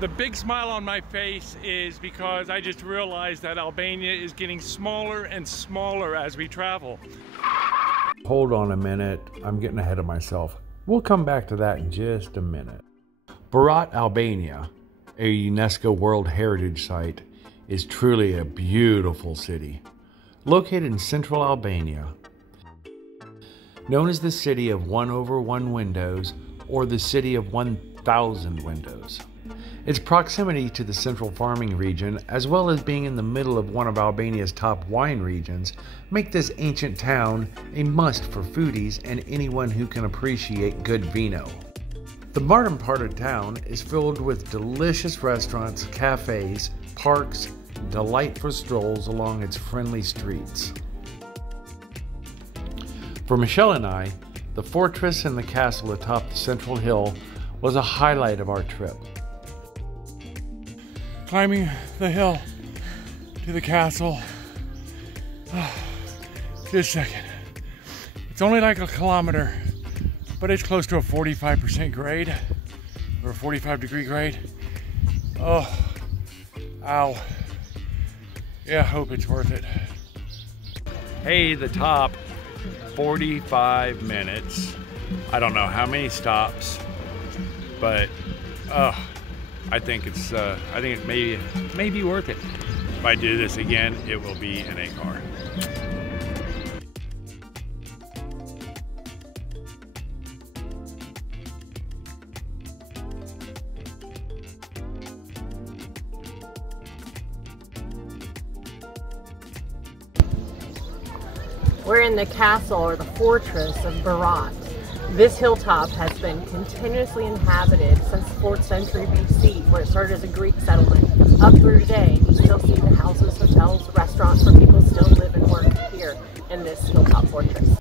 The big smile on my face is because I just realized that Albania is getting smaller and smaller as we travel. Hold on a minute, I'm getting ahead of myself. We'll come back to that in just a minute. Berat Albania, a UNESCO World Heritage Site, is truly a beautiful city. Located in central Albania, known as the City of 1/1 windows or the City of 1,000 windows. Its proximity to the central farming region, as well as being in the middle of one of Albania's top wine regions, make this ancient town a must for foodies and anyone who can appreciate good vino. The modern part of town is filled with delicious restaurants, cafes, parks, and delightful strolls along its friendly streets. For Michelle and I, the fortress and the castle atop the central hill was a highlight of our trip. Climbing the hill to the castle. Just a second. It's only like a kilometer, but it's close to a 45% grade or a 45-degree grade. Oh, ow. Yeah, I hope it's worth it. Hey, the top, 45 minutes. I don't know how many stops, but I think it may be worth it. If I do this again, it will be in a car. We're in the castle or the fortress of Berat. This hilltop has been continuously inhabited since the 4th century BC, where it started as a Greek settlement. Up through today, you still see the houses, hotels, restaurants where people still live and work here in this hilltop fortress.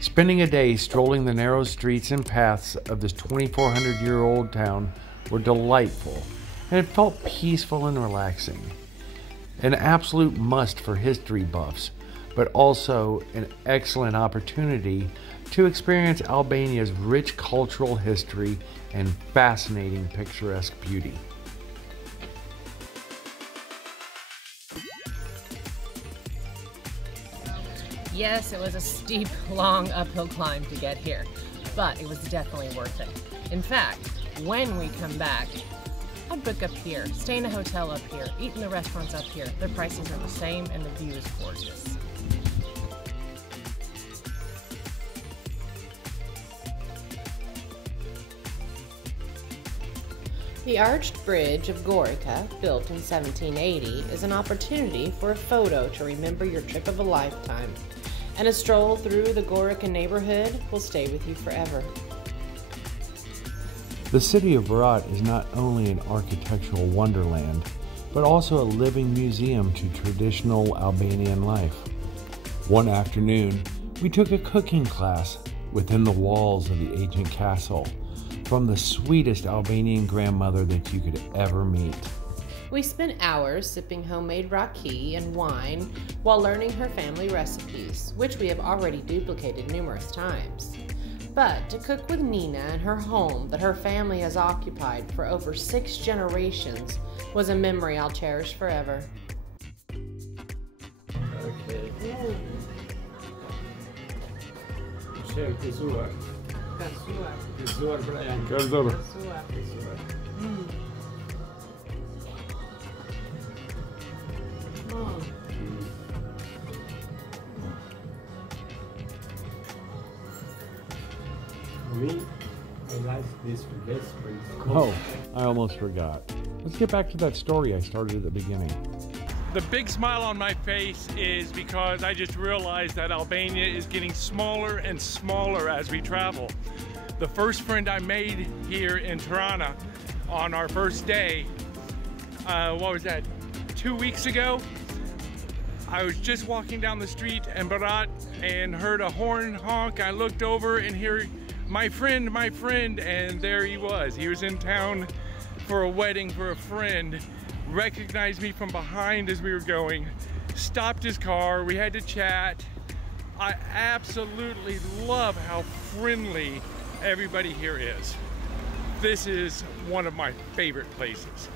Spending a day strolling the narrow streets and paths of this 2,400-year-old town were delightful, and it felt peaceful and relaxing. An absolute must for history buffs, but also an excellent opportunity to experience Albania's rich cultural history and fascinating picturesque beauty. Yes, it was a steep, long uphill climb to get here, but it was definitely worth it. In fact, when we come back, I'd book up here, stay in a hotel up here, eat in the restaurants up here. Their prices are the same and the view is gorgeous. The arched bridge of Gorica, built in 1780, is an opportunity for a photo to remember your trip of a lifetime, and a stroll through the Gorica neighborhood will stay with you forever. The city of Berat is not only an architectural wonderland, but also a living museum to traditional Albanian life. One afternoon, we took a cooking class within the walls of the ancient castle, from the sweetest Albanian grandmother that you could ever meet. We spent hours sipping homemade raki and wine while learning her family recipes, which we have already duplicated numerous times. But to cook with Nina in her home that her family has occupied for over 6 generations was a memory I'll cherish forever. Okay. For me, I like this best when it's cold. Oh, I almost forgot. Let's get back to that story I started at the beginning. The big smile on my face is because I just realized that Albania is getting smaller and smaller as we travel. The first friend I made here in Tirana on our first day, what was that, 2 weeks ago? I was just walking down the street in Berat and heard a horn honk. I looked over and hear my friend, and there he was. He was in town for a wedding for a friend, recognized me from behind as we were going, stopped his car, we had to chat. I absolutely love how friendly everybody here is. This is one of my favorite places.